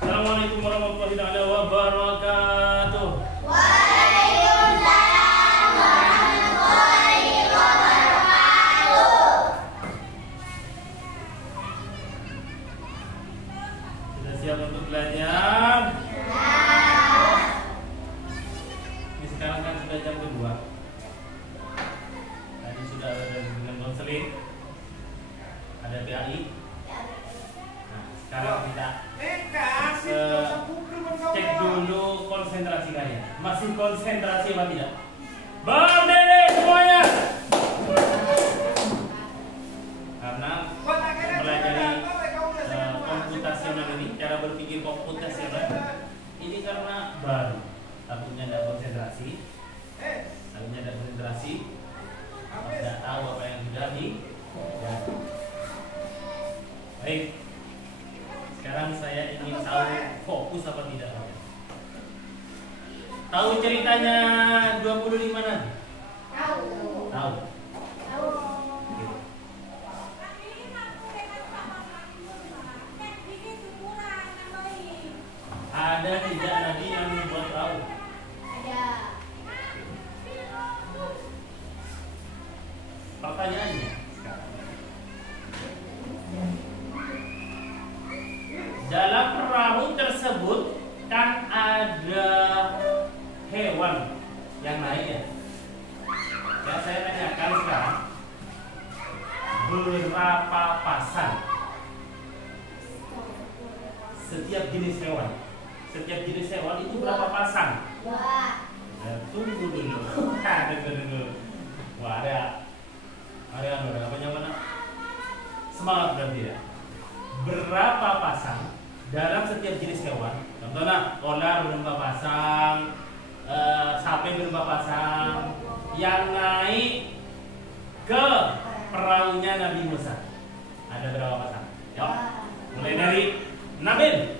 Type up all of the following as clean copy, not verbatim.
Assalamualaikum warahmatullahi wabarakatuh. Waalaikumsalam warahmatullahi wabarakatuh. Sudah siap untuk belajar? Ini sekarang kan sudah jam kedua. Tadi sudah ada dengan konseling, ada PAI. Nah, sekarang kita cek dulu konsentrasi kalian. Masih konsentrasi apa tidak? Berdiri semuanya. Karena mempelajari komputasional ini, cara berpikir komputasional ini karena baru, takutnya tidak konsentrasi, tidak tahu apa yang sudah di. Baik. Sekarang saya ingin tahu fokus apa tidak. Tahu ceritanya 25 Nabi? Tahu. Ada tidak Nabi yang membuat perahu? Ada. Pertanyaannya, dalam perahu tersebut kan ada hewan yang naik ya. Ya, saya tanyakan sekarang, berapa pasang setiap jenis hewan? Setiap jenis hewan itu berapa pasang? Dua. Ya, tunggu dulu. Tunggu dulu. Wah, ada apa namanya? Semangat berarti ya. Berapa pasang dalam setiap jenis hewan? Contohnya, ular berapa pasang, sapi berapa pasang, yang naik ke perahunya Nabi Musa ada berapa pasang? Yuk, mulai dari Nabil.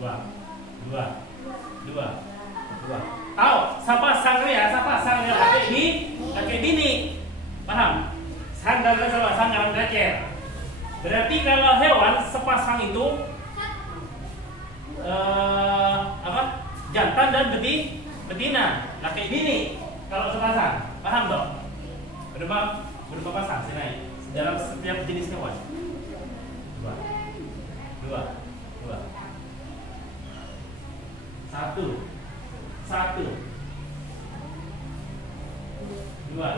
Dua. Tahu? Sepasang kakek bini. Paham? Sandal dan sepasang orang gacer. Berarti kalau hewan sepasang itu jantan dan betina, laki bini. Kalau sepasang, paham dong? Berapa pasang sih dalam setiap jenis hewan? Dua. Satu. Dua.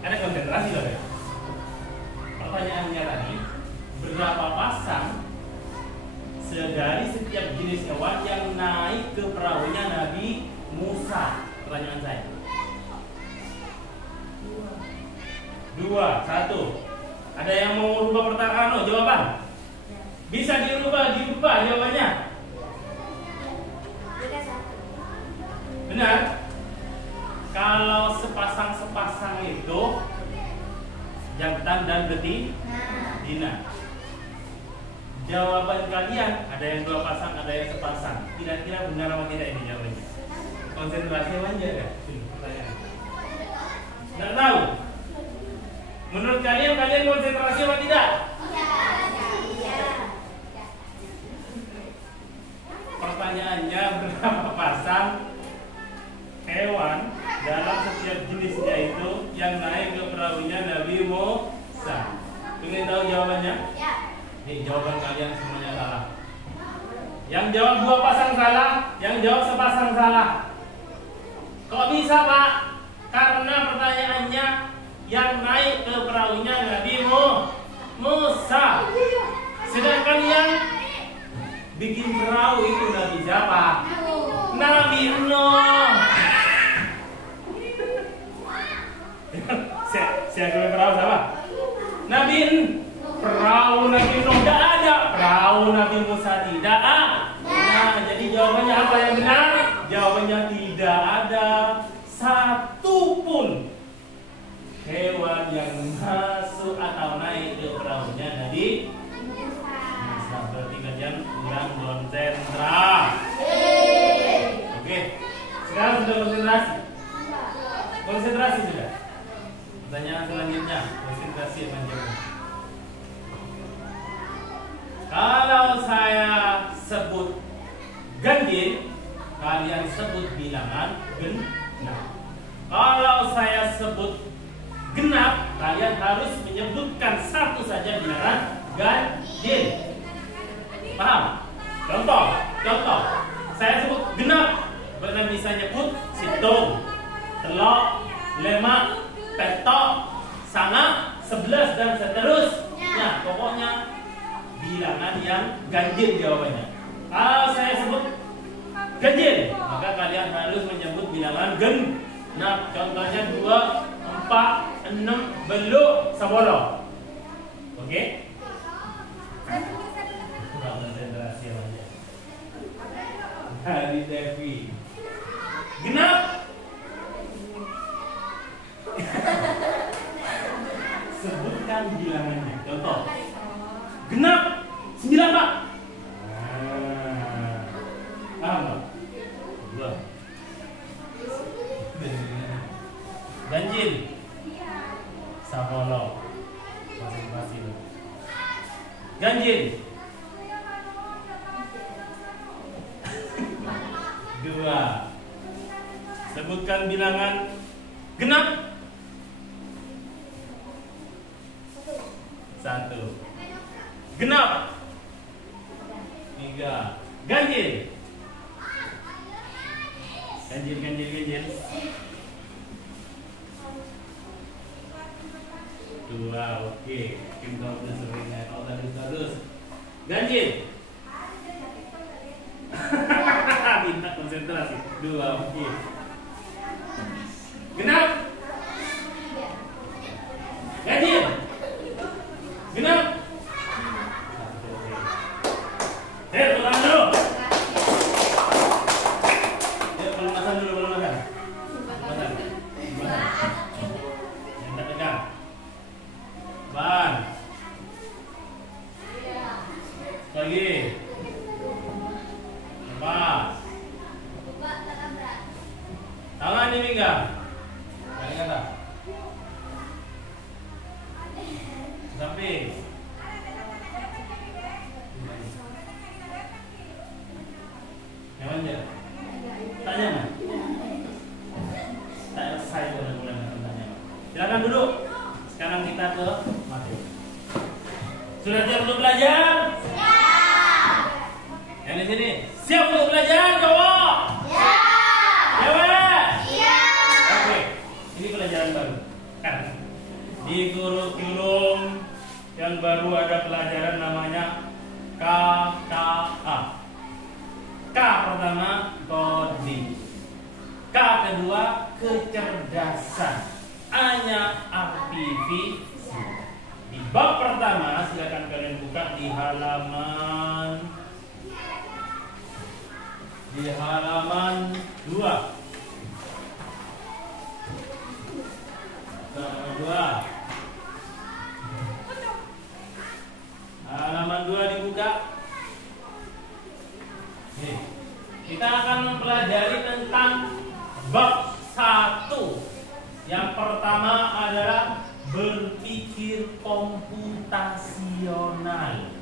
Ada konsentrasi loh ya. Pertanyaannya tadi, berapa pasang dari setiap jenis hewan yang naik ke perahunya Nabi Musa? Pertanyaan saya. Dua. Satu. Ada yang mau merubah pertanyaan? Jawaban? Bisa dirubah jawabannya. Benar? Kalau sepasang itu jantan dan betina. Jawaban kalian ada yang dua pasang, ada yang sepasang. Kira-kira benar atau tidak ini jawabannya? Konsentrasi aja ya. Tidak tahu. Menurut kalian konsentrasi atau tidak? Pertanyaannya, berapa pasang hewan dalam setiap jenisnya itu yang naik ke perahunya Nabi Musa? Ingin tahu jawabannya? Ya. Nih, jawaban kalian semuanya salah. Yang jawab dua pasang salah, yang jawab sepasang salah. Kok bisa, Pak? Karena pertanyaannya yang naik ke perahunya Nabi Musa. Sedangkan yang bikin perahu itu Nabi siapa? Nabi Nuh. Siapa perahu siapa? Nabi perahu Nabi Nuh tidak ada, perahu Nabi Musa tidak ada. Nah, jadi jawabannya apa yang benar? Jawabannya tidak ada satupun hewan yang masuk atau naik ke perahunya Nabi Musa. Berarti kalian kurang konsentrasi. Oke, sekarang sudah konsentrasi. Konsentrasi sudah. Pertanyaan selanjutnya, konsentrasi menjawab. Kalau saya sebut ganjil, kalian sebut bilangan genap. Kalau saya sebut genap, kalian harus menyebutkan satu saja bilangan ganjil. Paham? Contoh. Saya sebut genap, kalian bisa nyebut situng, telok, lemak, petok, sana, 11 dan seterusnya. Pokoknya bilangan yang ganjil jawabannya. Kalau saya sebut ganjil, maka kalian harus menyebut bilangan genap. Contohnya 2, 4, 6, beluk, 10. Oke? Konsentrasi aja. Hari Devi. Genap. Sebutkan bilangannya. Contoh. Genap 9, Pak. Paham, Pak? Belum. Ganjil 10. Masing-masing. Ganjil 2. Sebutkan bilangan genap. 1. Genap 3. Ganjil. Ganjil 2. Oke. Kita udah sering terus. Ganjil. Minta konsentrasi. 2. Oke. Genap. Ganjil. Genap. Ulang dulu. Pelunasan dulu, pelunasan. Yang tak tegang. Ban. Lagi. Lepas. Tangan dipegang. Tangan kata. Samping. Nyaman ya? Tak nyaman? Tak selesai mulai tanya. Silakan duduk. Sekarang kita ke materi. Sudah siap untuk belajar? Siap. Yang di sini siap untuk belajar, cowok? Siap. Cewek? Siap. Oke. Ini pelajaran baru. Kan? Di kurikulum yang baru ada pelajaran namanya KKA. K pertama coding, K kedua kecerdasan, A-nya aktivisi. Di bab pertama silakan kalian buka di halaman 2. Halaman 2. Halaman 2 dibuka. Kita akan mempelajari tentang bab 1. Yang pertama adalah berpikir komputasional.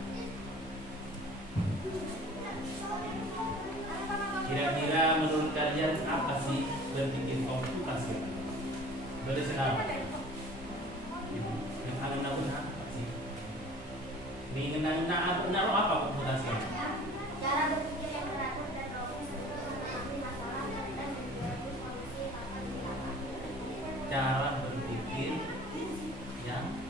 Kira-kira menurut kalian apa sih berpikir komputasional? Boleh siapa? Yang alun-alun apa sih? Mengenal apa komputasional? Cara berpikir yang teratur dan logis untuk memahami masalah dan menjadi solusi akan dilakukan. Cara berpikir yang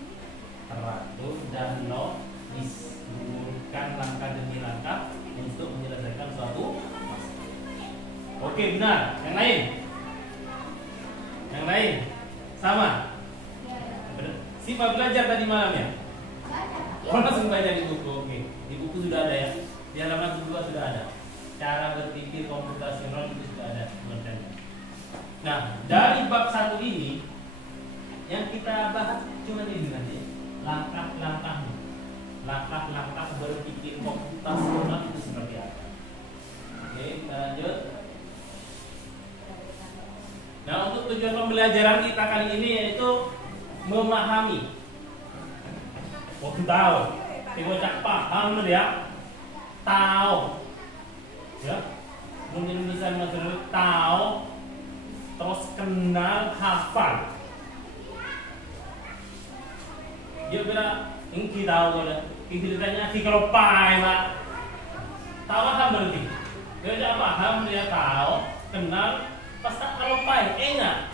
teratur dan logis, mengurutkan langkah demi langkah untuk menyelesaikan suatu masalah. Oke, benar. Yang lain? Yang lain? Sama? Siapa belajar tadi malam ya? Oh, langsung baca di buku. Oke. Di buku sudah ada ya. Di halaman 2 sudah ada. Cara berpikir komputasional itu sudah ada. Nah, dari bab 1 ini yang kita bahas cuma ini nanti. Langkah-langkahnya. Langkah-langkah berpikir komputasional itu seperti apa? Oke, kita lanjut. Nah, untuk tujuan pembelajaran kita kali ini yaitu memahami. Oh, tahu. Bocah paham ya. tahu, ya, mungkin bisa maksudnya tahu, terus kenal, hafal. Dia bilang, ini tahu kalau ini ditanya si kalau pai pak, tahu kan berarti. Dia tidak paham, dia tahu, kenal, pas tak kalau pai, enggak.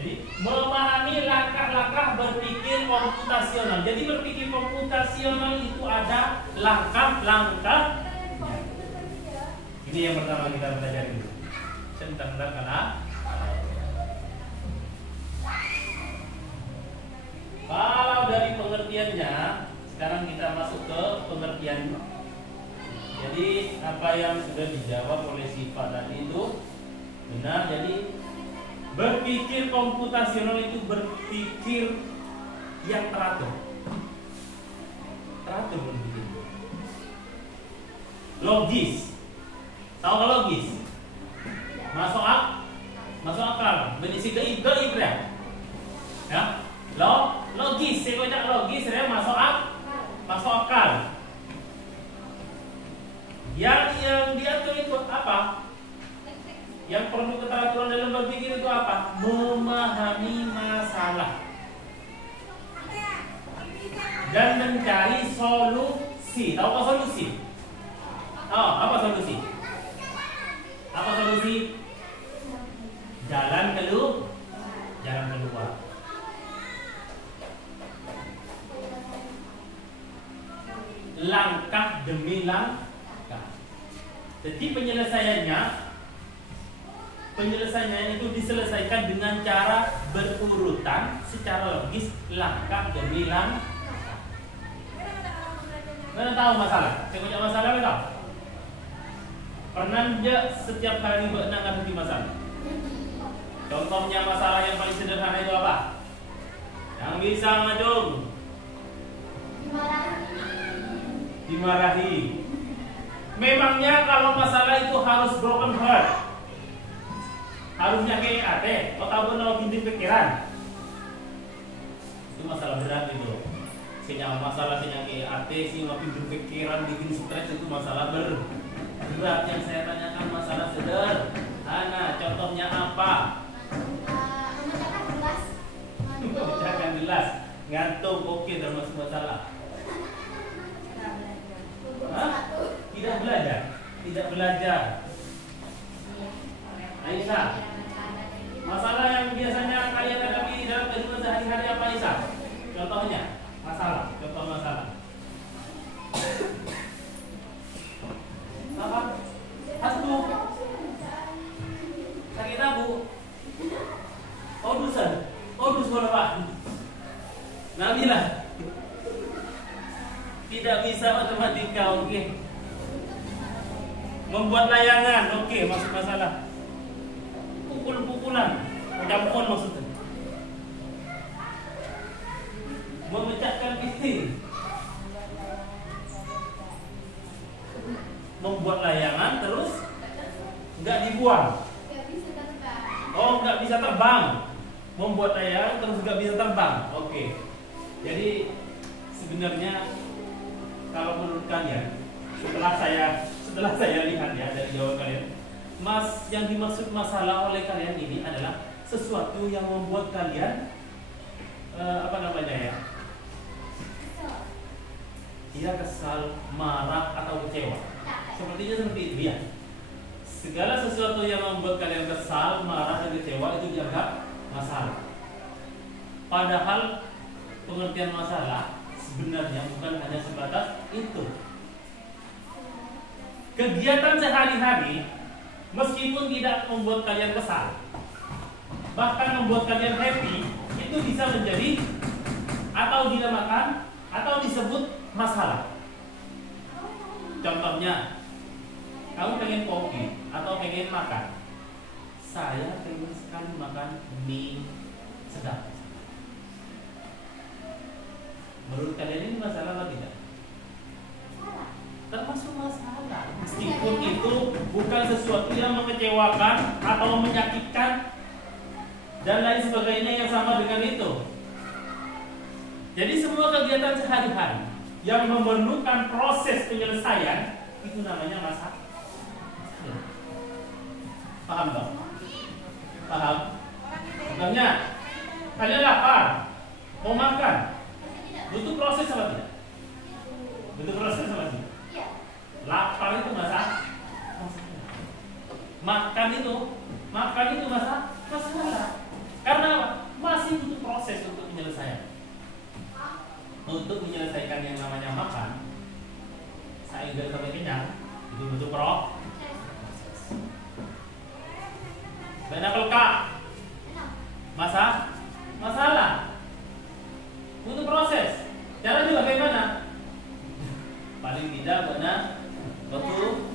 Jadi memahami langkah-langkah berpikir komputasional. Jadi berpikir komputasional itu ada langkah-langkah. Ini yang pertama kita pelajari. Tentang kenal. Kalau dari pengertiannya, sekarang kita masuk ke pengertian. Jadi apa yang sudah dijawab oleh Siva tadi itu benar. Jadi berpikir komputasional itu berpikir yang teratur. Teratur berpikir. Logis. Tahu nggak logis? Masuk akal. Berisi gaib ya. Ya. Logis. Saya baca logis ya masuk akal. Yang diatur itu apa? Yang perlu keteraturan dalam berpikir itu apa? Memahami masalah dan mencari solusi. Tahu apa solusi? Oh, apa solusi? Apa solusi? Jalan keluar. Langkah demi langkah. Jadi penyelesaiannya itu diselesaikan dengan cara berurutan secara logis, langkah demi langkah. Mana tahu masalah? Saya punya masalah betul. Pernah enggak setiap hari menghadapi masalah? Contohnya masalah yang paling sederhana itu apa? Yang bisa ngedung, dimarahi. Memangnya kalau masalah itu harus broken heart, harusnya kayak ate, atau benar pintu pikiran? Itu masalah berat itu. Masalah kayak ate sih nggak pintu pikiran bikin stres, itu masalah berat. Yang saya tanyakan masalah sederhana. Contohnya apa? Memecahkan gelas, ngantuk, oke, termasuk masalah. Tidak belajar. Aisyah, masalah yang biasanya kalian hadapi dalam kehidupan sehari-hari apa Aisyah? Contohnya, contoh masalah. Apa? Satu, sakit abu. Odus boleh pak. Nabilah. Tidak bisa matematika, oke. Membuat layangan, oke, masuk masalah. Pukul-pukulan, campur maksudnya. Memecahkan pisting. Membuat layangan terus nggak dibuang. Oh, nggak bisa terbang. Membuat layangan terus nggak bisa terbang. Oke. Jadi sebenarnya kalau menurut kalian, setelah saya lihat ya dari jawaban kalian, yang dimaksud masalah oleh kalian ini adalah sesuatu yang membuat kalian dia kesal, marah atau kecewa. Seperti itu ya. Segala sesuatu yang membuat kalian kesal, marah dan kecewa itu dianggap masalah. Padahal pengertian masalah sebenarnya bukan hanya sebatas itu. Kegiatan sehari-hari meskipun tidak membuat kalian kesal, bahkan membuat kalian happy, itu bisa menjadi atau dinamakan atau disebut masalah. Contohnya, kamu pengen kopi atau pengen makan. Saya pengen sekali makan mie sedap. Menurut kalian ini masalah atau tidak? Termasuk masalah. Meskipun itu bukan sesuatu yang mengecewakan atau menyakitkan dan lain sebagainya yang sama dengan itu. Jadi semua kegiatan sehari-hari yang memerlukan proses penyelesaian itu namanya masak. Paham dong? Paham? Contohnya, kalian lapar, mau makan, butuh proses apa tidak? Butuh proses apa tidak? Lapar itu masak. Makan itu masalah. Karena apa? Masih butuh proses untuk penyelesaian. Untuk menyelesaikan yang namanya makan, saya juga sampai kenyang, itu butuh proses. Benar pelkak? Masalah. Butuh proses. Cara juga bagaimana? Paling tidak benar betul.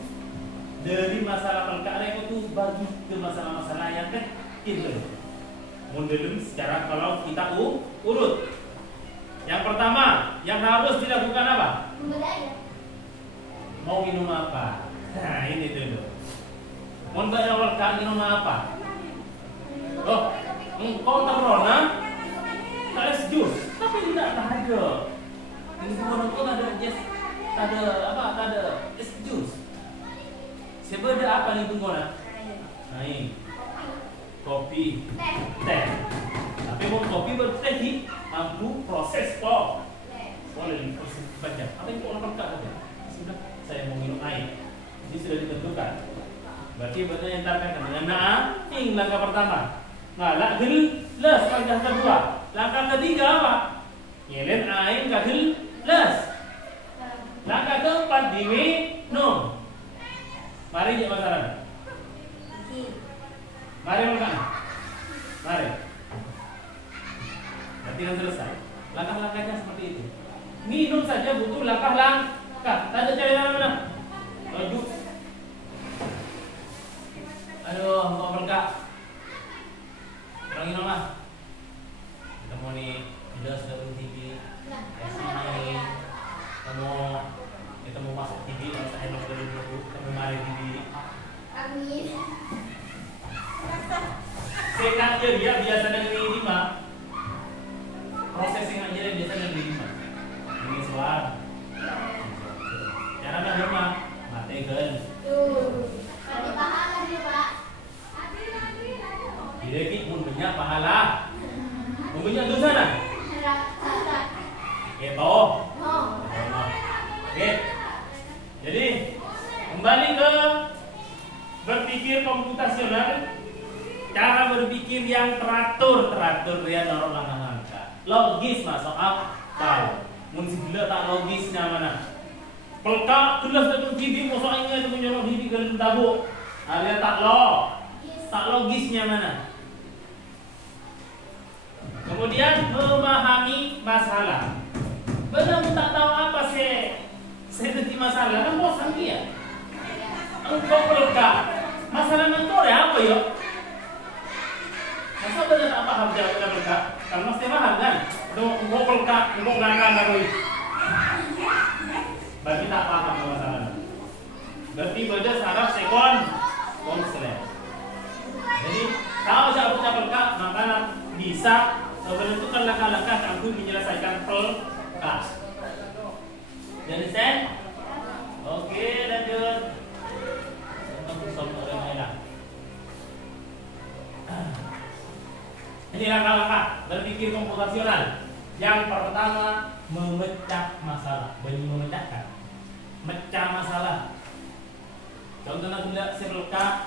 Dari masalah pelkara itu bagi ke masalah-masalah yang kecil. Mundur secara kalau kita urut. Yang pertama, yang harus dilakukan apa? Mau minum apa? Nah, ini dulu. Mau bayar pelkara minum apa? Oh, engkau terrona? Tak ada jus, tapi tidak ada. Ini bukan pun ada es jus. Sebenarnya apa nih tungguan? Nah, kopi, teh. Tapi mau kopi berteh di ampu proses kok. Boleh proses baca. Apa yang kau lengkap saja? Sudah, saya mau minum air. Ini sudah ditentukan. Berarti betul yang terkait dengan ing langkah pertama. Nah, les langkah kedua. Langkah ketiga apa? Nyelen air les. Langkah keempat diminum. Mari je masalah. Mari makan. Mari. Berarti kan selesai. Langkah-langkahnya seperti itu. Minum saja butuh langkah-langkah. Tak ada cara mana. Maju. Aduh, engkau berkak. Kurang minum lah. Kita mau nih, sudah berhenti. Kita mau masuk TV, saya mau dulu. Kita mari TV. Amin. Sekat aja dia biasa dari 5. Processing aja dia biasa dari 5. Ini suar. Cara nak rumah matekan. Nanti pahala dia, Pak. Direkik pun banyak pahala. Mau banyak dosa nak? Itu. Oke. Jadi kembali ke berpikir komputasional, cara berpikir yang teratur dia naruh langkah-langkah. Logis masuk akal. Mun segala tak logisnya mana? Pelkak tulis dalam TV musuhnya itu menyolong diri ke tabuk. Alias tak logisnya mana? Kemudian memahami masalah. Benar tak tahu apa saya jadi masalah kan bosan dia. Engkau pelkak masalah engkau ya apa ya? Masa benar tak paham dia kita pelkak? Kan mesti paham kan? Engkau pelkak, engkau ngangkang. Berarti tak paham masalah. Berarti beda saraf konslet. Jadi kalau saya pelkak maka bisa menentukan langkah-langkah untuk menyelesaikan pelkak. Jadi sen? Oke, lanjut. Ini langkah-langkah berpikir komputasional. Yang pertama, memecah masalah. Memecah masalah. Contohnya bila sepelkak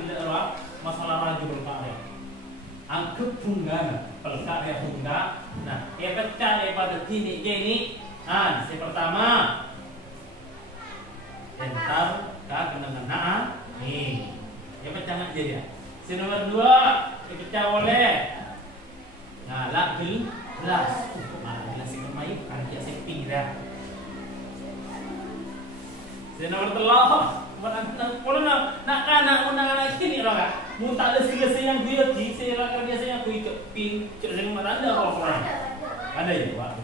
bila orang masalah raju pelkak ya. Angkep bunga, pelkak ya bunga. Nah, yang pecah daripada sini ini. Nah, si pertama, entar kak kena nih, yang pecah nggak jadi ya. Si nomor 2 dipecah oleh, nah lah gelas, gelas si kemayu kan dia setting dah. Si nomor 3, kalau nak anak ini orang, mau tak ada gelas yang biasa, saya rakan biasanya aku ikut pin, cuma mana ada orang, ada ya pak.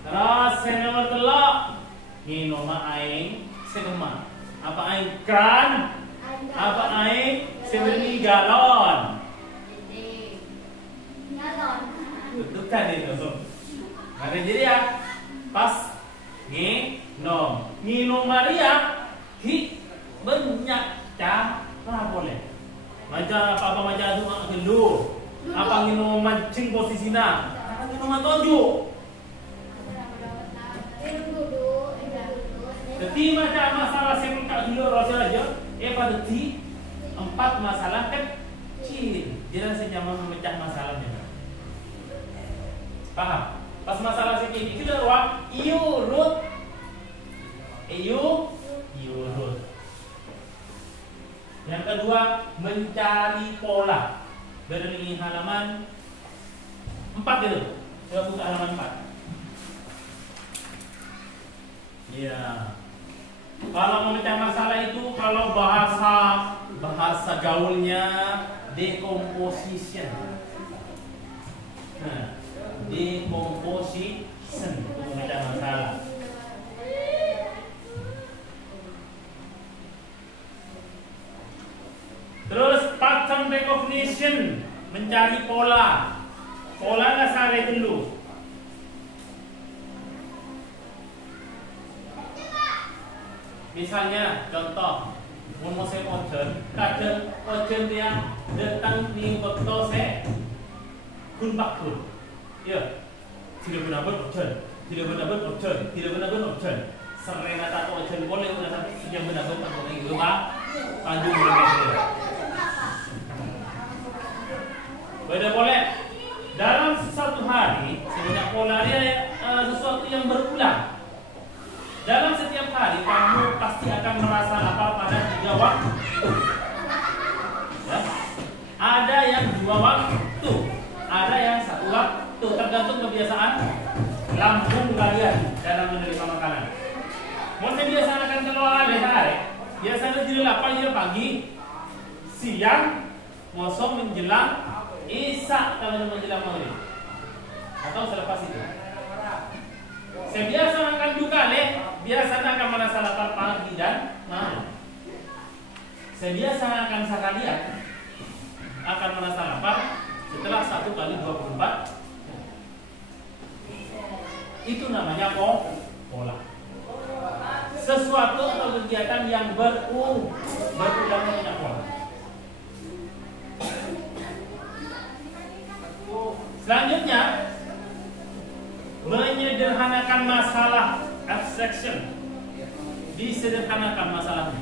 Terus yang nomor 3, ini nomor aing segema. Apa aing kan? Apa aing sebenarnya galon? Galon. Itu kan itu. Maka jadi ya pas nginom. Nginom Maria hi banyak cara boleh. Macam apa macam itu gelu. Apa nginom mancing posisinya? Apa nginom tunjuk? Jadi macam masalah saya dulu Rasul aja. Pada ti 4 masalah kecil. Dia senyaman memecah masalahnya. Paham? Pas masalah segini kita ruang urut. Urut. Yang kedua mencari pola. Dari halaman 4 itu. Saya buka halaman 4. Ya. Kalau memecah masalah itu kalau bahasa gaulnya decomposition. Nah, decomposition untuk memecah masalah. Terus pattern recognition, mencari pola. Pola nggak salah dulu. Misalnya contoh, mau saya kadang order dia datang di waktu saya kun pakun, ya tidak benar-benar order, tidak benar-benar order, tidak benar-benar order. Serena tak order boleh benar sudah benar-benar boleh gitu pak, lanjut berikutnya. Beda boleh dalam satu hari sebanyak pola dia sesuatu yang berulang. Dalam setiap hari kamu pasti akan merasa lapar pada 3 waktu. Ya. Ada yang 2 waktu, ada yang 1 waktu, tergantung kebiasaan lambung kalian dalam menerima makanan. Mau saya biasakan kalau hari, biasanya jadi lapar jadi pagi, siang, kosong menjelang isya kalau menjelang maghrib, atau selepas itu. Saya biasa makan 2 kali, biasanya akan merasa lapar pagi dan malam. Saya biasa makan sekalian, akan merasa lapar setelah 1 kali 24. Itu namanya pola. Sesuatu atau kegiatan yang berulang namanya pola. Selanjutnya, menyederhanakan masalah, abstraction. Disederhanakan masalahnya.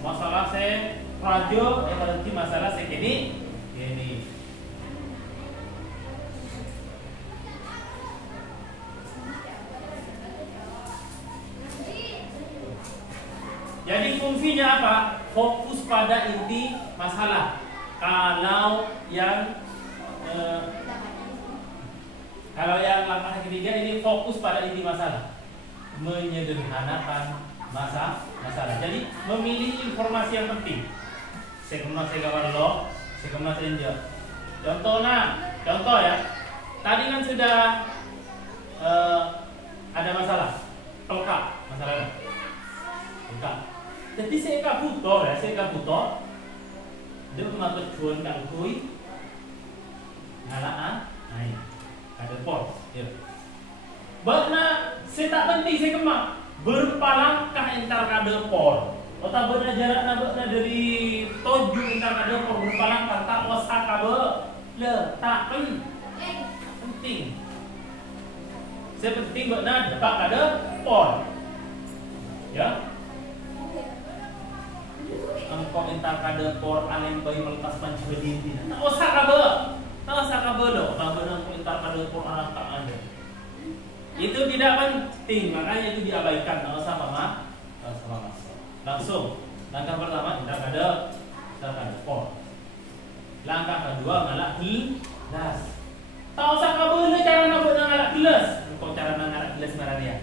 Masalah saya radio, berarti masalah saya ini. Jadi fungsinya apa? Fokus pada inti masalah. Kalau yang langkah ketiga ini fokus pada inti masalah, menyederhanakan masalah. Jadi memilih informasi yang penting. Saya gambar lo, saya kemas enjak. Contoh ya. Tadi kan sudah ada masalah, pelka masalahnya. Pelka. Jadi saya kabutor. Dia mengatur cuan kangkui, ngalaan, ada pos. Ya. Bakna saya tak penting saya kemak berpalangkah entar kade por. Otak benar jarak nabakna dari toju entar kade por berpalangkah tak wasak kabe le tak penting. Saya penting bakna dapat kade por. Ya. Engkau entar kade por alem bayi melepas pancudin tidak. Tak wasak kabe. Tak wasak kabe lo. Kabe engkau entar kade por anak tak ada. Itu tidak penting, makanya itu diabaikan. Nggak usah mas. Langsung langkah pertama kita ada por. Langkah kedua ngalak gelas. Tak usah kabel cara nak ngalak gelas. Kau cara ngalak gelas merah dia.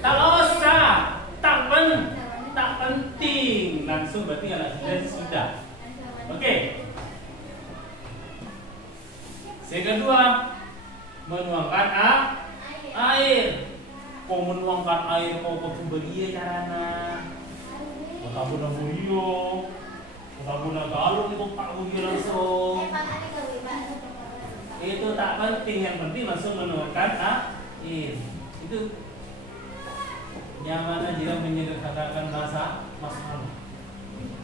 Tak usah, tak penting. Langsung berarti ngalak gelas sudah. Oke. Yang kedua, menuangkan air. Kau menuangkan air kau beri carana. Kau tabur buio. Kau tabur galon kau tak buio langsung. Itu tak penting, yang penting langsung menuangkan Itu nyaman dia menyederhanakan masalah.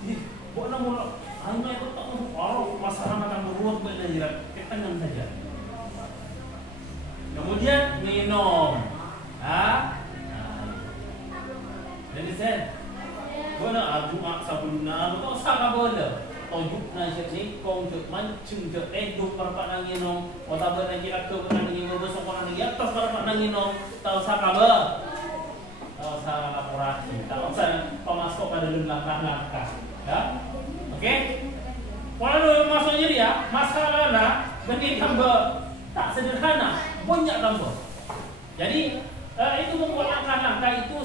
Jadi, boleh mula hanya itu tak mau masalah akan beruang belajar tenang saja. Kemudian minum, jadi saya, boleh aku sabunna, atau salah boleh. Ojuk nasi ni kong cek mancung cek eduk perpak nanginom, otak bernajir aku bernangin besok orang lagi atas perpak nanginom, tahu sakaba, tahu salah laporasi, tahu saya pemasok pada langkah-langkah, ya, oke? Walau maksudnya dia masalah benih tambah tak sederhana, banyak tambah. Jadi itu membuat langkah-langkah itu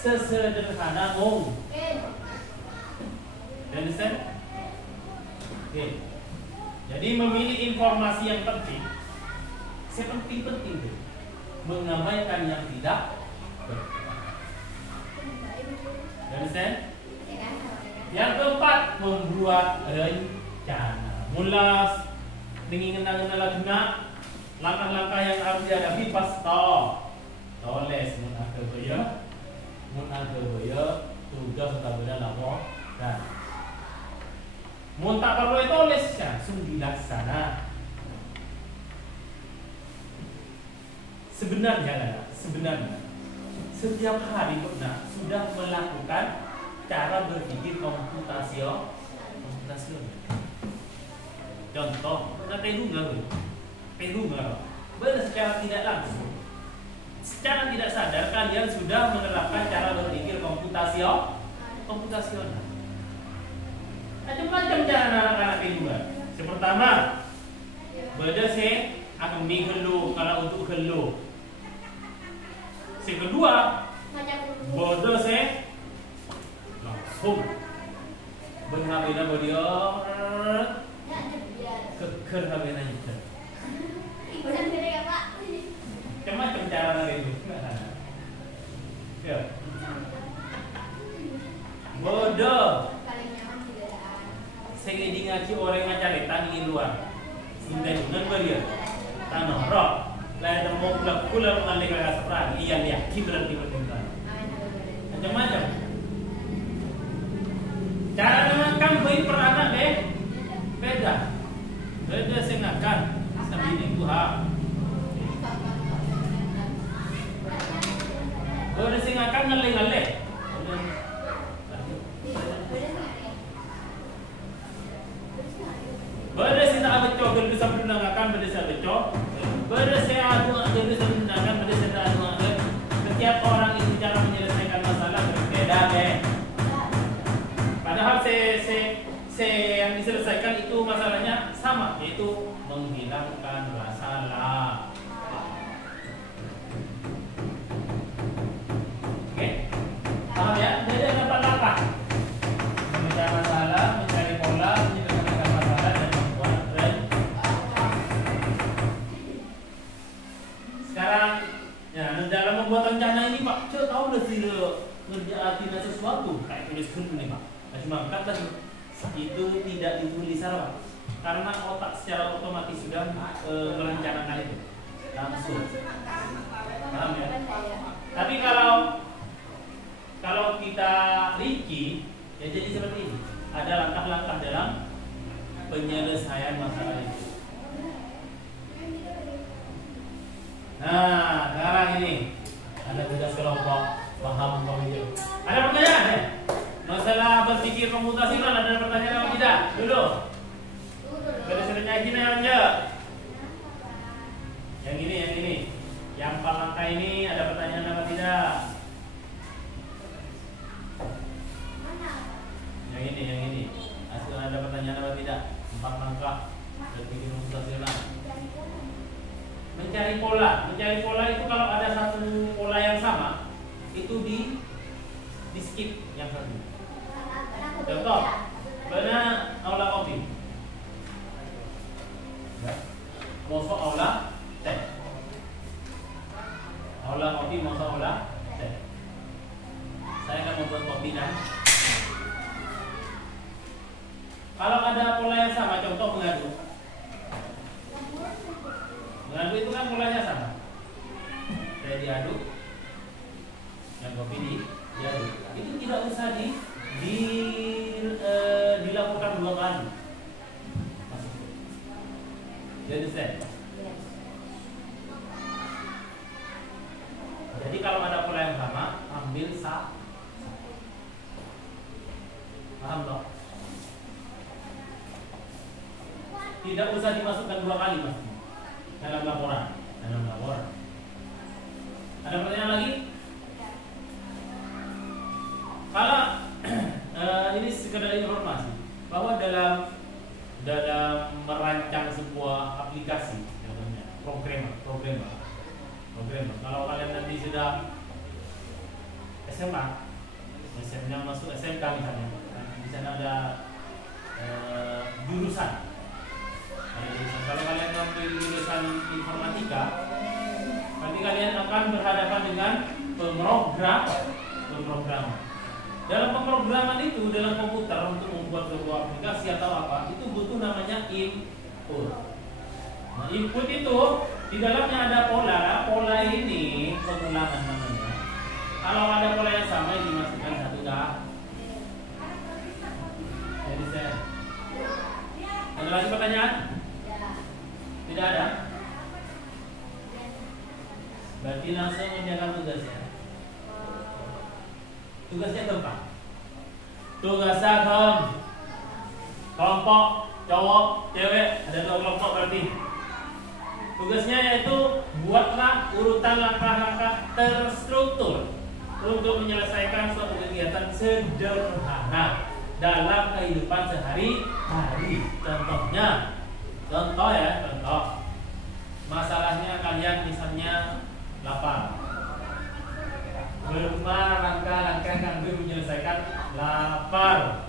sesederhana mungkin. Understand? Okay. Jadi memilih informasi yang penting, sepenting-penting itu, mengabaikan yang tidak penting. Understand? Yang keempat, membuat rencana. Mula dengan laguna langkah-langkah yang harus dihadapi pas toles mun ada baya tugas atau benda lapor dan mun tak perlu tulis langsung dilaksana. Sebenarnya setiap hari pernah sudah melakukan cara berpikir komputasional. Contoh, pernah pedu nggak? Benar secara tidak langsung, secara tidak sadar kalian sudah menerapkan cara berpikir komputasional. Macam-macam cara anak-anak pedu kan. Pertama, beda se akan mihelu kalau untuk helu. Kedua, bodoh se langsung berhabina bodio keker habina itu. Macam-macam cara itu. Ya. Bodoh. Saya ngaji orang ngacarita di luar. Sudah dengan beria. Tanah roh. Lain mau pulang mengalih ke seberang. Iya dia. Kibran tiba-tiba. Macam-macam. Cara dengan kambing peranak beda. Beda sengakan. Sambil itu Beda sengakan ngalih-ngalih. Beda sih tak betul kalau bisa mendengarkan beda saya betul. Beda saya adu kalau bisa mendengarkan beda saya adu. Setiap orang itu cara menyelesaikan masalah berbeda Padahal yang diselesaikan itu masalahnya sama, yaitu menghilangkan masalah. Oke, paham ya? Jadi ada empat langkah: memecah masalah, mencari pola, menyelesaikan masalah, dan membuat rencana. Sekarang, ya dalam membuat rencana ini Pak, saya tahu udah sih ngerjain sesuatu kayak tulis dulu nih Pak. Cuma kata itu tidak ditulis Pak, karena otak secara otomatis sudah merencanakan itu langsung. Paham ya? Tapi kalau kita rinci, ya jadi seperti ini. Ada langkah-langkah dalam penyelesaian masalah itu. Nah, sekarang ini ada tugas kelompok paham komputer. Ada pertanyaan ya? Masalah berpikir komputasional ada pertanyaan apa tidak? Dulu. Kada sebenarnya gini aja. Yang ini. Yang empat langkah ini ada pertanyaan apa tidak? Yang ini. Asal ada pertanyaan apa tidak? Empat langkah berpikir komputasional. Mencari pola itu kalau ada satu pola yang sama itu di skip yang satu. Contoh, mana aula kopi? Masuk aula teh. Aula kopi masuk aula teh. Saya akan membuat kopi dan kalau ada pola yang sama, contoh mengadu. Mengadu itu kan polanya sama. diaduk, yang kopi diaduk. Itu tidak usah dilakukan 2 kali. Jadi Jadi kalau ada pola yang sama, ambil satu. Paham dong? Tidak usah dimasukkan 2 kali mas dalam laporan. Ada pertanyaan lagi? Kalau ini sekedar informasi bahwa dalam merancang sebuah aplikasi, namanya programmer. Kalau kalian nanti sudah SMA, misalnya masuk SMK misalnya, di sana ada jurusan. Kalau kalian mengambil jurusan informatika, nanti kalian akan berhadapan dengan pemrograman. Dalam pemrograman itu, dalam komputer untuk membuat sebuah aplikasi atau apa, itu butuh namanya input. Nah, input itu di dalamnya ada pola ini pengulangan namanya. Kalau ada pola yang sama, dimasukkan satu dah. Jadi ada lagi pertanyaan? Tidak ada? Berarti langsung menjalankan tugasnya. Tugasnya gampang. Tugasnya kelompok cowok, cewek, ada 2 kelompok berarti. Tugasnya yaitu buatlah urutan langkah-langkah terstruktur untuk menyelesaikan suatu kegiatan sederhana dalam kehidupan sehari-hari. Contoh. Masalahnya kalian misalnya lapar. Berapa langkah-langkah yang menyelesaikan lapar?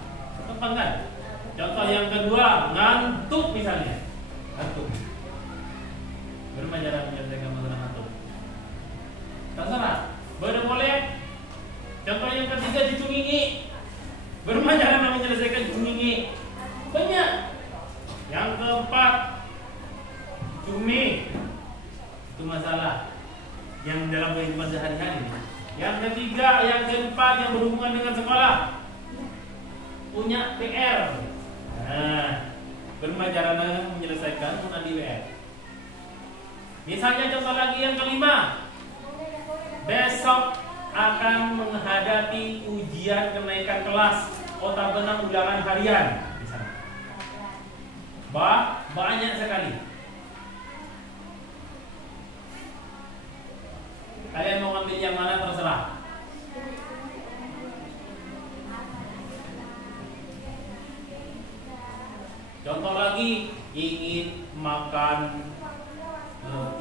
Gampang kan? Contoh yang kedua, ngantuk misalnya. Ngantuk. Bagaimana cara menyelesaikan masalah ngantuk? Terserah. Boleh. Contoh yang ketiga, dicungingi. Bagaimana cara menyelesaikan dicungingi? Banyak. Yang keempat, cumi. Itu masalah yang dalam kehidupan sehari-hari. Yang ketiga, yang keempat yang berhubungan dengan sekolah, punya PR. Nah, bagaimana cara menyelesaikan di PR? Misalnya contoh lagi yang kelima, besok akan menghadapi ujian kenaikan kelas otak-benang ulangan harian. Misalnya. Banyak sekali. Kalian mau ambil yang mana terserah. Contoh lagi, ingin makan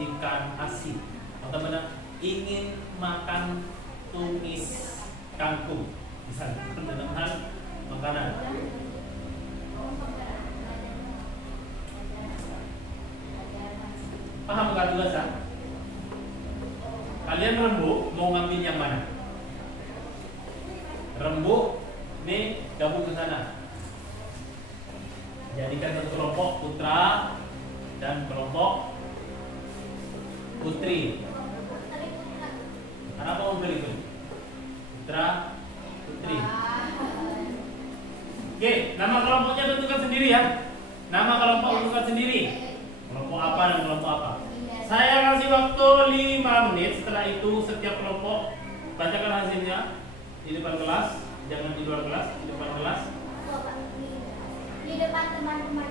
ikan asin atau benar ingin makan tumis kangkung, misalnya dalam hal makanan. Paham bukan tugasnya? Kalian rembuk mau ngambil yang mana? Rembuk, nih gabung ke sana. Jadikan satu kelompok putra dan kelompok putri. Kenapa mau beli itu? Putra, putri. Oke, nama kelompoknya tentukan sendiri ya. Nama kelompok tentukan sendiri. Kelompok apa dan kelompok apa? Saya kasih waktu 5 menit. Setelah itu setiap kelompok bacakan hasilnya di depan kelas, jangan di luar kelas, di depan kelas. Di depan teman-teman.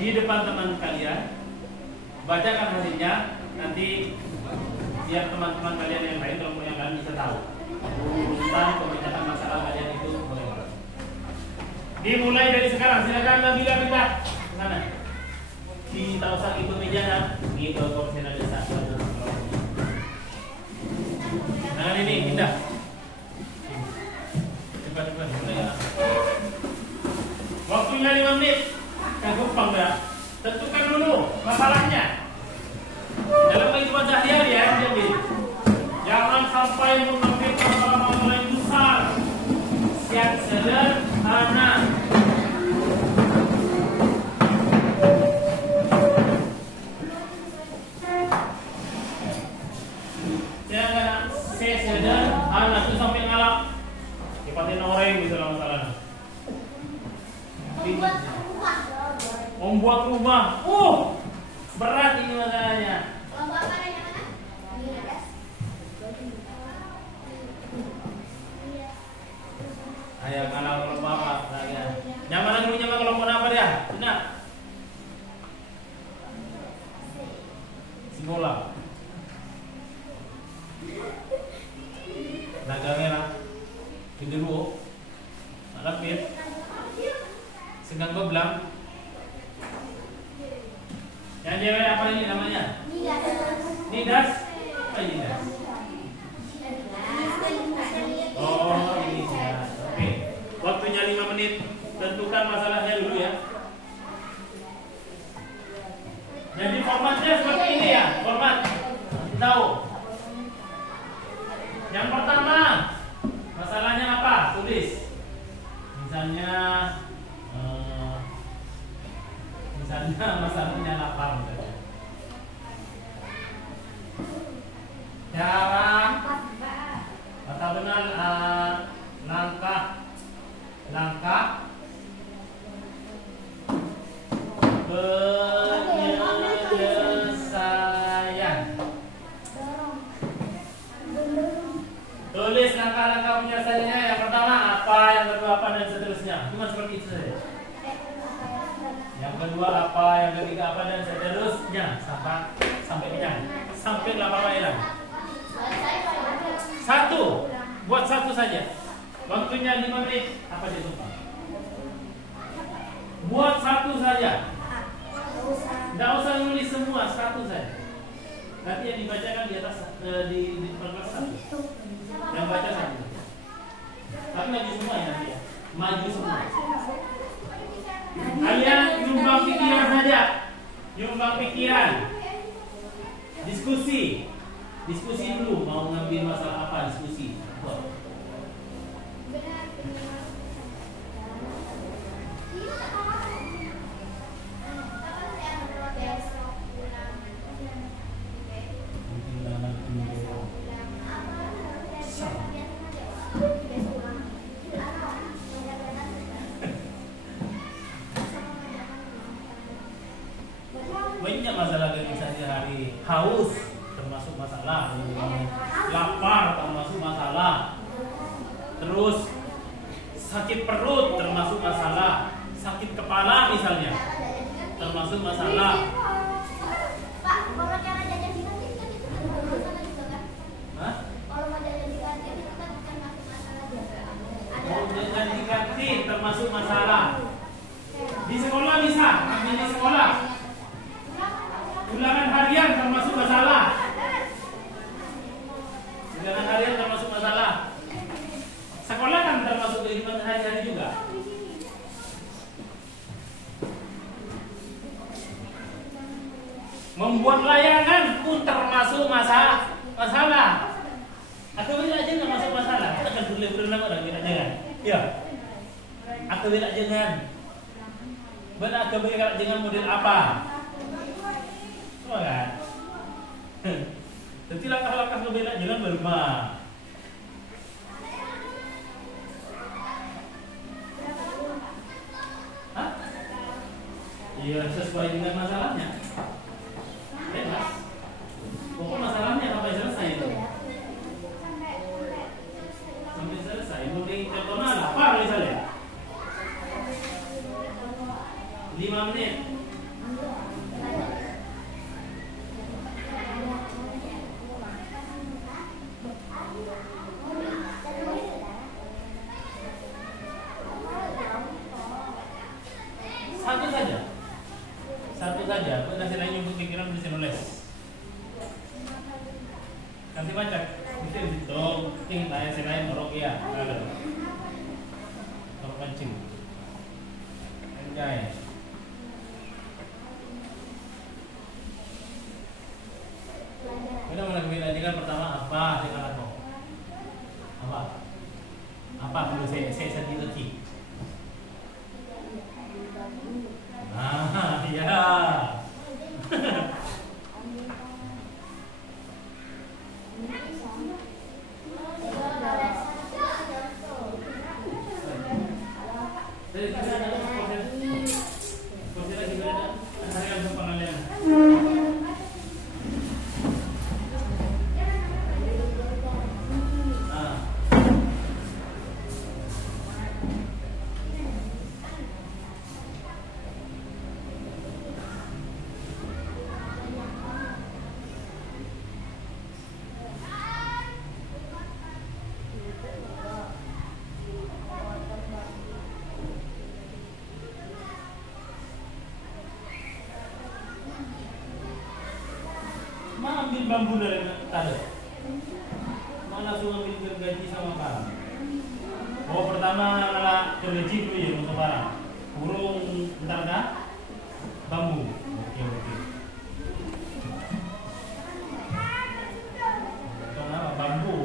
Di depan teman kalian, bacakan hasilnya. Nanti biar teman-teman kalian yang lain, kelompok yang lain bisa tahu urutan pemecahkan masalah kalian itu bagaimana. Dimulai dari sekarang. Silakan Nabila pindah ke sana. Kita usah ikut mejanya, gitu profesionalisasi. Nah ini pindah. Cepat mulai. Waktunya 5 menit. Gampang ya. Tentukan dulu masalahnya. Dalam kehidupan sehari-hari ya, jadi jangan sampai mengambil masalah-masalah yang besar. Yang sederhana. sesederhana itu sampai ngalap. Kipatin orang bisa lah masalahnya. Membuat rumah. Berat ini masalahnya. Kelompok apa yang mana? Ayo kalau kelompok apa? Nyaman dulu nyaman kelompok apa dia? Benar. Singola. Naga merah. Genderuwo. Lapit. Senggang goblang. Yang cewek apa ini namanya? Nidas. Apa Nidas? Oh, ini Nidas. Oke. Waktunya 5 menit. Tentukan masalahnya dulu ya. Jadi formatnya seperti ini ya. Format. Tahu. Yang pertama, masalahnya apa? Tulis. Misalnya masalahnya lapar misalnya. Cara atau benar langkah penyelesaian. Tulis langkah-langkah penyelesaiannya. Yang pertama apa, yang kedua apa, dan seterusnya. Cuma seperti itu saja. Yang kedua apa, yang ketiga apa, dan seterusnya sampai kenyang, sampai lapar hilang. Satu, buat satu saja. Waktunya 5 menit. Apa dia tumpah? Buat satu saja. Tidak usah nulis semua, satu saja. Nanti yang dibacakan di atas di depan kelas satu. Yang baca satu. Tapi maju semua ya nanti ya. Maju semua. Kalian nyumbang pikiran saja. Nyumbang pikiran. Diskusi. Diskusi dulu. Mau ngambil masalah apa? Diskusi. Buat. Banyak masalah dari sehari-hari. Haus termasuk masalah, lapar termasuk masalah, terus sakit perut termasuk masalah, sakit kepala misalnya termasuk masalah. Pak, kalau cara jajan di kantin kan itu kan masalah juga kan? Hah? Kalau mau jajan di kantin itu kan termasuk masalah juga. Mau jajan di kantin termasuk masalah. Di sekolah bisa, ambil di sekolah. Ulangan harian termasuk masalah. Ulangan harian termasuk masalah. Sekolah kan termasuk kehidupan sehari-hari juga. Membuat layangan pun termasuk masalah. Aku bilang aja nggak masuk masalah. Kita kan berenang orang bilang jangan. Ya. Aku bilang jangan. Benar aku bilang jangan model apa? Kan? Jadi langkah-langkah ngebela jangan berubah. Hah? Iya sesuai dengan masalahnya. Bebas. Pokok masalahnya sampai selesai itu. Sampai selesai. Mungkin contohnya lapar misalnya. 5 menit. Satu saja, aku kasih lagi untuk pikiran bisa nulis. Nanti baca, bisa dihitung, tinggi tanya selain orok ya, ada. Orok pancing. Anjay. Kita mulai aja kan pertama apa dengan aku? Apa perlu saya sendiri? Ya. ambil bambu dari kado? Mau langsung ambil gergaji sama parang? Oh, pertama malah gergaji dulu ya untuk parang. Burung bentar dah bambu. Oke. Potong apa? Bambu.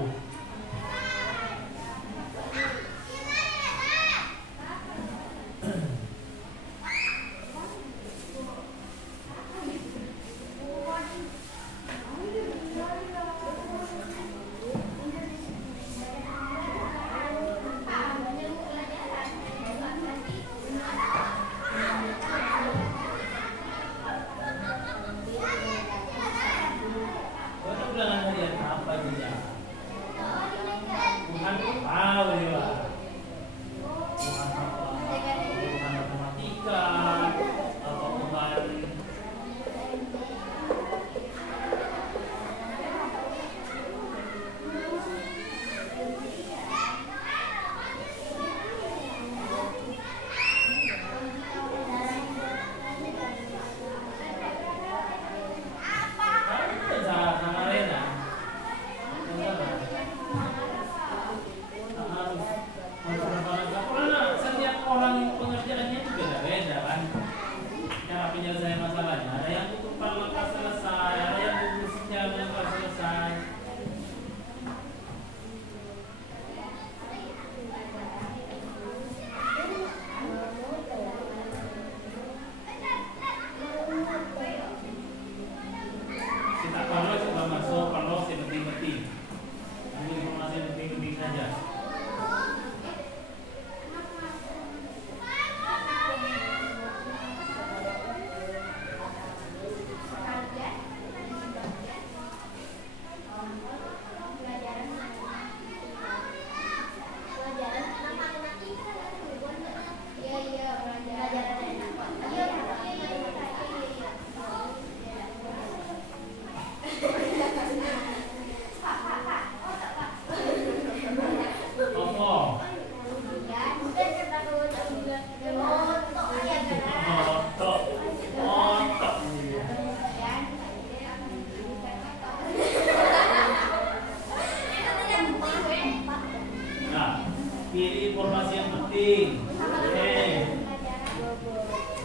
Pilih informasi yang penting.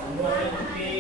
Informasi yang penting.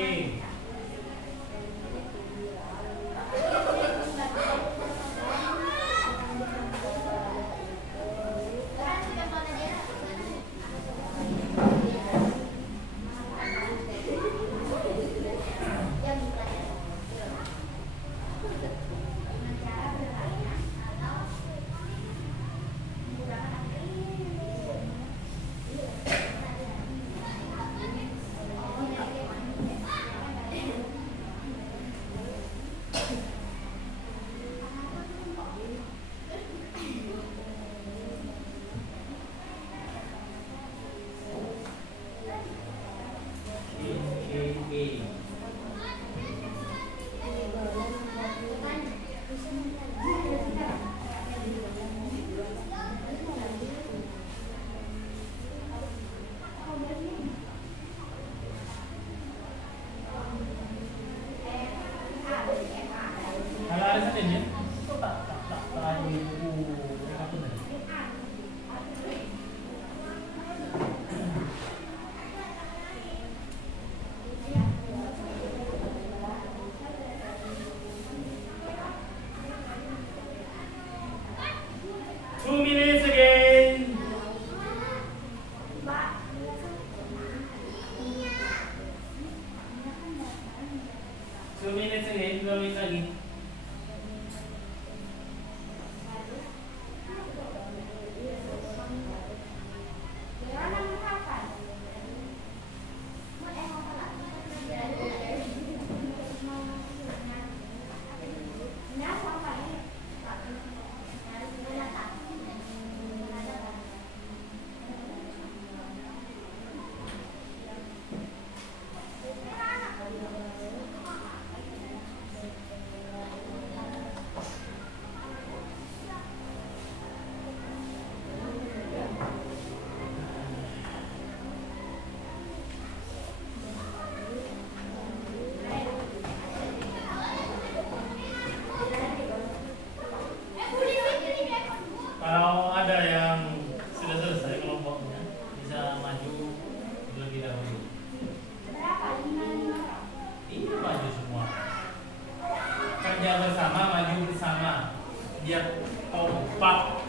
biar kompak.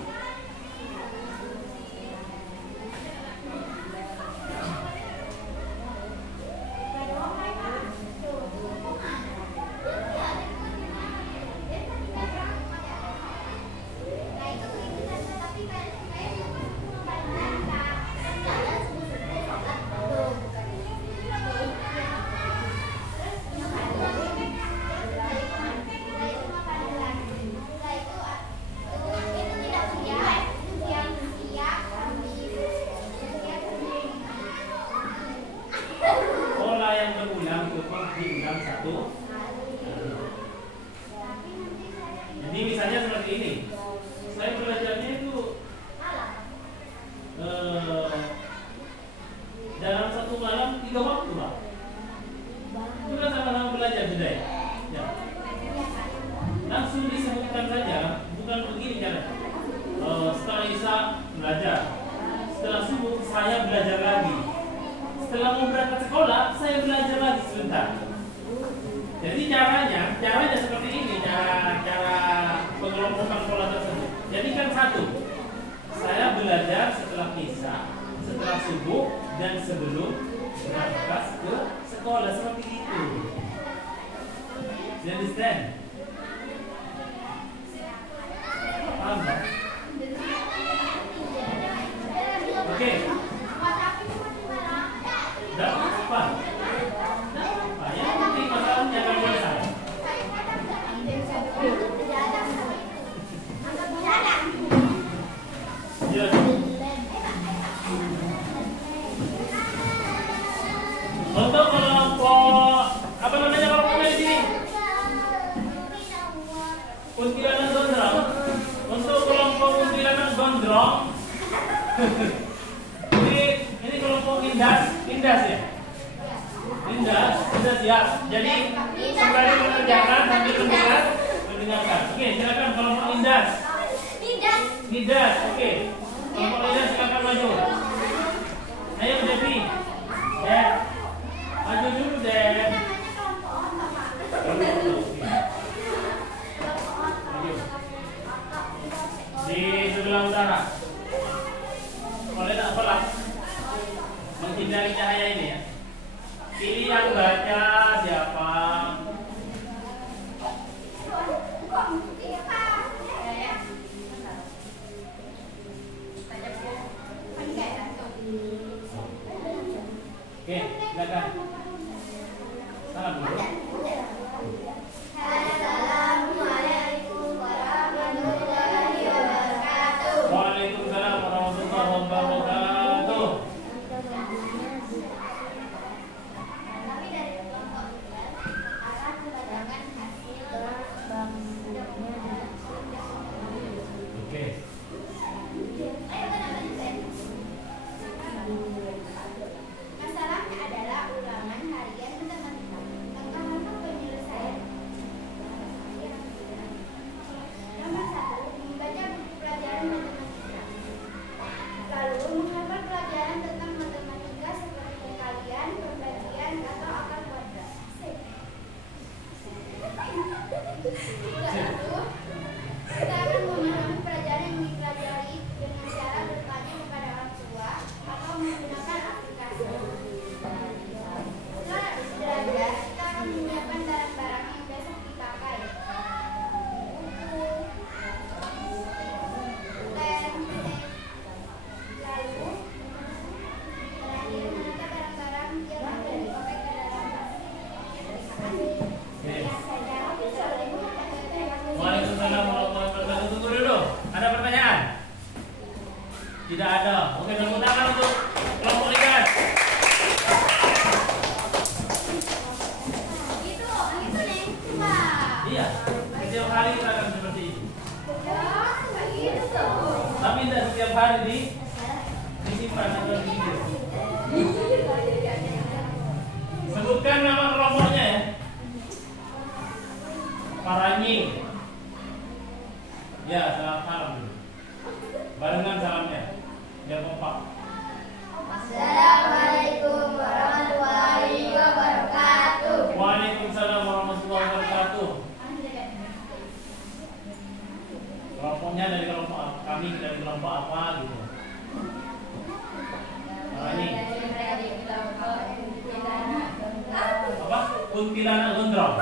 Diulang satu. Jadi misalnya seperti ini. Saya belajarnya itu dalam satu malam 3 waktu, Pak. Sudah sama-sama belajar sudah ya? Ya. Langsung disebutkan saja, bukan begini cara. Setelah Isya belajar, setelah subuh saya belajar lagi. Setelah mau berangkat sekolah, saya belajar lagi sebentar. Jadi caranya seperti ini, cara pengelompokan pola tersebut. Jadi kan satu, saya belajar setelah Isya, setelah subuh, dan sebelum berangkat ke sekolah, seperti itu. You understand? Paham tak? Oke. Tidak apa. Yang penting masalahnya kan selesai. Ya. Untuk kelompok apa namanya kelompoknya di sini? Kuntilanak gondrong. Untuk kelompok kuntilanak gondrong. Ini kelompok Indas ya? Indas, sudah siap. Jadi sembari mengerjakan sambil mendengarkan. Oke, silakan kelompok Indas. Indas, oke. Kelompok Indas silakan maju. Ayo Devi. Dep. Maju dulu Dep. Maju. Di sebelah utara. Boleh tak apalah. Menghindari cahaya ini ya. Pilih yang baca siapa? Oke, silakan. Salam dulu. Assalamualaikum warahmatullahi wabarakatuh. Waalaikumsalam warahmatullahi wabarakatuh. Kami dari kelompok 9 akan membacakan hasil Oke. Masalahnya adalah ulangan harian matematika. Langkah-langkah penyelesaian. Nomor 1, membaca buku pelajaran matematika. Lalu menghafal pelajaran tentang matematika seperti pengkalian, pembagian, atau akar kuadrat. Lalu kita akan memahami pelajaran yang dipelajari dengan cara bertanya kepada orang tua atau menggunakan aplikasi. Setelah habis belajar, kita akan menyiapkan barang-barang yang besok dipakai. Buku, pen, lalu terakhir menata barang-barang yang akan dipakai ke dalam tas. Waalaikumsalam warahmatullahi wabarakatuh. Tunggu dulu. Ada pertanyaan? Tidak ada. Oke, tepuk tangan untuk kelompok Indas. Itu nih, Pak. Iya. Setiap hari kita akan seperti ini. Gitu. Tapi tidak setiap hari disimpan atau dipikir. Sebutkan nama kelompoknya ya. Paranyi. Ya, selamat malam dulu. Barengan salamnya. Biar kompak. Assalamualaikum warahmatullahi wabarakatuh. Waalaikumsalam warahmatullahi wabarakatuh. kelompoknya dari kelompok kami dari kelompok apa gitu. Nah, ini apa? Kuntilanak gondrong.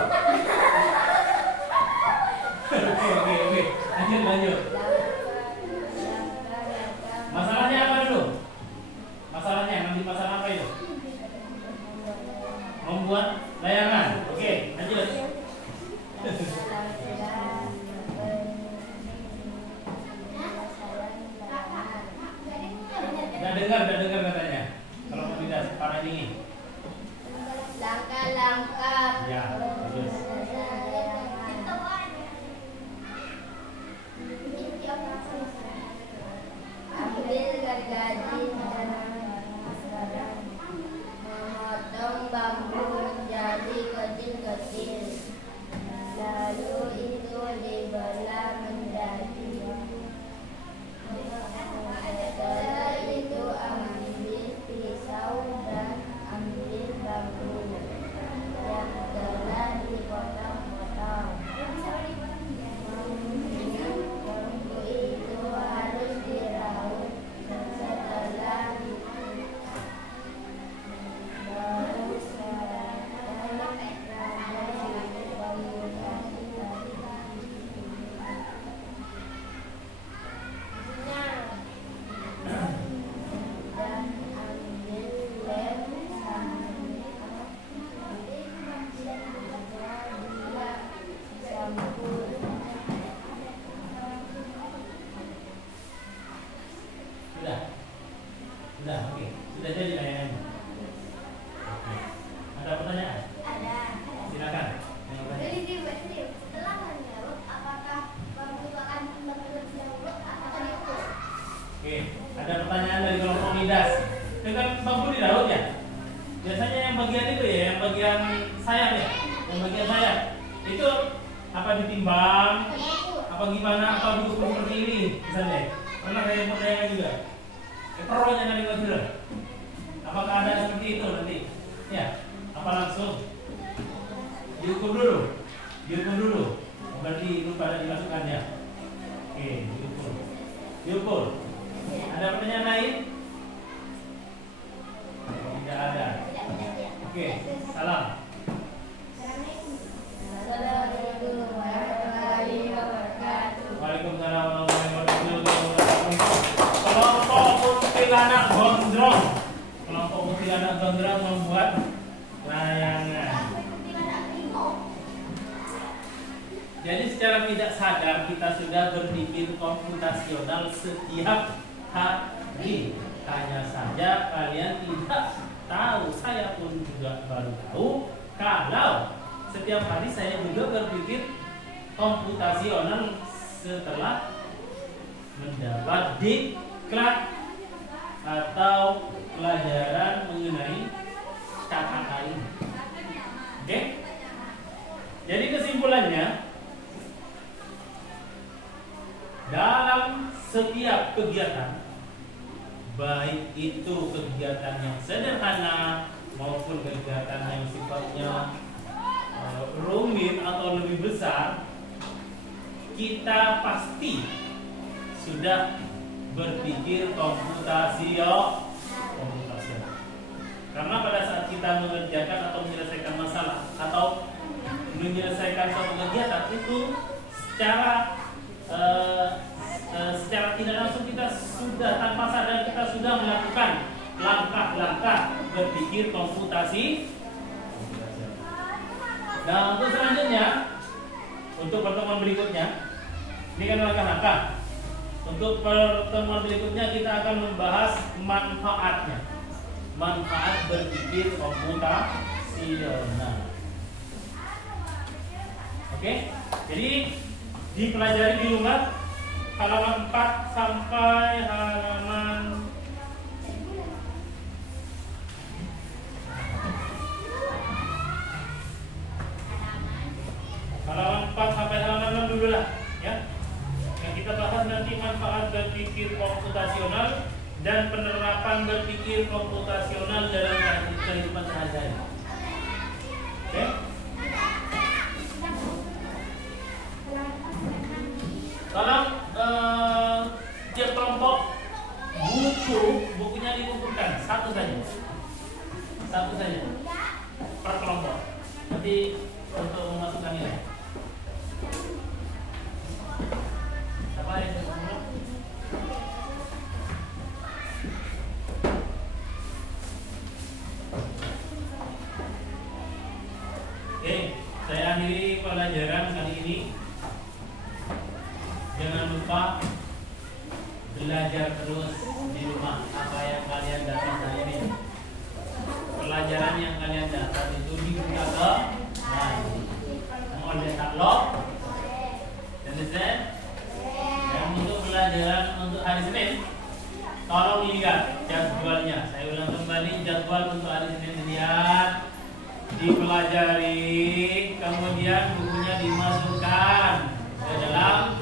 Oke. Lanjut. Masalahnya apa dulu? Masalahnya nanti masalah apa itu? Membuat layangan. Oke, lanjut. Udah dengar katanya. Kalau mau tidak para ini. Langkah-langkah. Ya, bagus. Ambil gergaji memotong bambu menjadi kecil-kecil. Lalu itu dibelah menjadi. Setelah itu ambil pisau dan ambil bambu yang telah dipotong-potong. Bambu itu harus diraut. Setelah Sudah, oke. Sudah jadi layangannya. Oke. Ada pertanyaan? ada. Silakan. Yang bertanya. Jadi setelah menyaut, apakah bambu itu akan berjauh atau diukur? Oke, ada pertanyaan dari kelompok Midas. Dengan bambu di laut ya? Biasanya yang bagian itu ya, yang bagian sayap ya, yang bagian sayap itu apa ditimbang? Apa gimana? Apa diukur seperti ini misalnya? Pernah saya pertanyaan juga. Peronya nanti kontrol. Apakah ada seperti itu nanti? Ya, apa langsung diukur dulu? Berarti lupa ada dimasukkannya. Oke, diukur. Ada pertanyaan lain? Tidak ada. Oke, salam. Assalamualaikum warahmatullahi wabarakatuh. Waalaikumsalam warahmatullahi wabarakatuh. Kelompok kuntilanak gondrong membuat layangan. Jadi secara tidak sadar kita sudah berpikir komputasional setiap hari. Hanya saja kalian tidak tahu, saya pun juga baru tahu kalau setiap hari saya juga berpikir komputasional setelah mendapat diklat atau pelajaran mengenai kata-kata ini. Oke? Jadi kesimpulannya, dalam setiap kegiatan, baik itu kegiatan yang sederhana maupun kegiatan yang sifatnya rumit atau lebih besar, kita pasti sudah berpikir komputasional. Karena pada saat kita mengerjakan atau menyelesaikan masalah atau menyelesaikan suatu kegiatan itu secara tidak langsung kita sudah tanpa sadar kita sudah melakukan langkah-langkah berpikir komputasi. Nah, untuk selanjutnya, untuk pertemuan berikutnya, ini kan langkah-langkah. Untuk pertemuan berikutnya kita akan membahas manfaat berpikir komputasional. Oke, jadi dipelajari di rumah halaman 4 sampai halaman 4 sampai halaman 6 dulu lah ya. Yang kita bahas nanti manfaat berpikir komputasional dan penerapan berpikir komputasional dalam kehidupan sehari-hari. Oke? Tolong bukunya dikumpulkan satu saja per kelompok. Nanti untuk memasukkan nilai. Apa yang saya Oke, saya akhiri pelajaran kali ini. Jangan lupa belajar terus di rumah apa yang kalian dapat hari ini. Pelajaran yang kalian dapat itu dibuka ke oleh taklok dan dan untuk pelajaran untuk hari Senin, tolong dilihat jadwalnya. Saya ulang kembali, jadwal untuk hari Senin dilihat, dipelajari, kemudian bukunya dimasukkan ke dalam